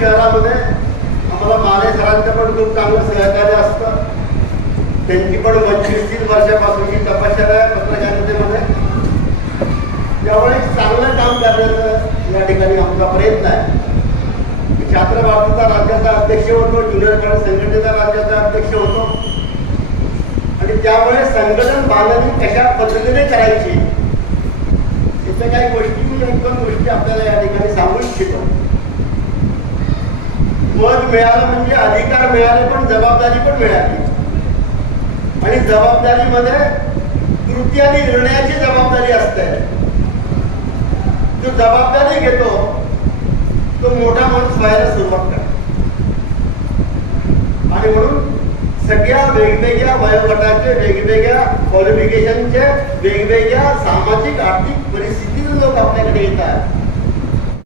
शहरामध्ये आम्हाला माने सरांचं पण खूप चांगलं सहकार्य असतं. त्यांची पण पंचवीस तीस वर्षापासूनची तपश्चर्या आहे पत्रकारितेमध्ये. त्यामुळे चांगलं काम करण्याचं या ठिकाणी आमचा प्रयत्न आहे. छात्र भारतीचा राज्याचा अध्यक्ष होतो ज्युनियर कॉलेज संघटनेचा राज्याचा अध्यक्ष होतो. आणि त्यामुळे संघटन बांधणी कशा पद्धतीने करायची याच्या काही गोष्टी एकदम गोष्टी आपल्याला या ठिकाणी पद मिळालं म्हणजे अधिकार मिळाले पण जबाबदारी पण मिळाली. आणि जबाबदारीमध्ये कृती आणि निर्णयाची जबाबदारी असते. जो जबाबदारी घेतो तो मोठा माणूस व्हायला सुरुवात करतो. आणि म्हणून सगळ्या वेगवेगळ्या वयोगटाचे वेगवेगळ्या क्वालिफिकेशनचे वेगवेगळ्या सामाजिक आर्थिक परिस्थितीचे लोक आपल्याकडे येतात.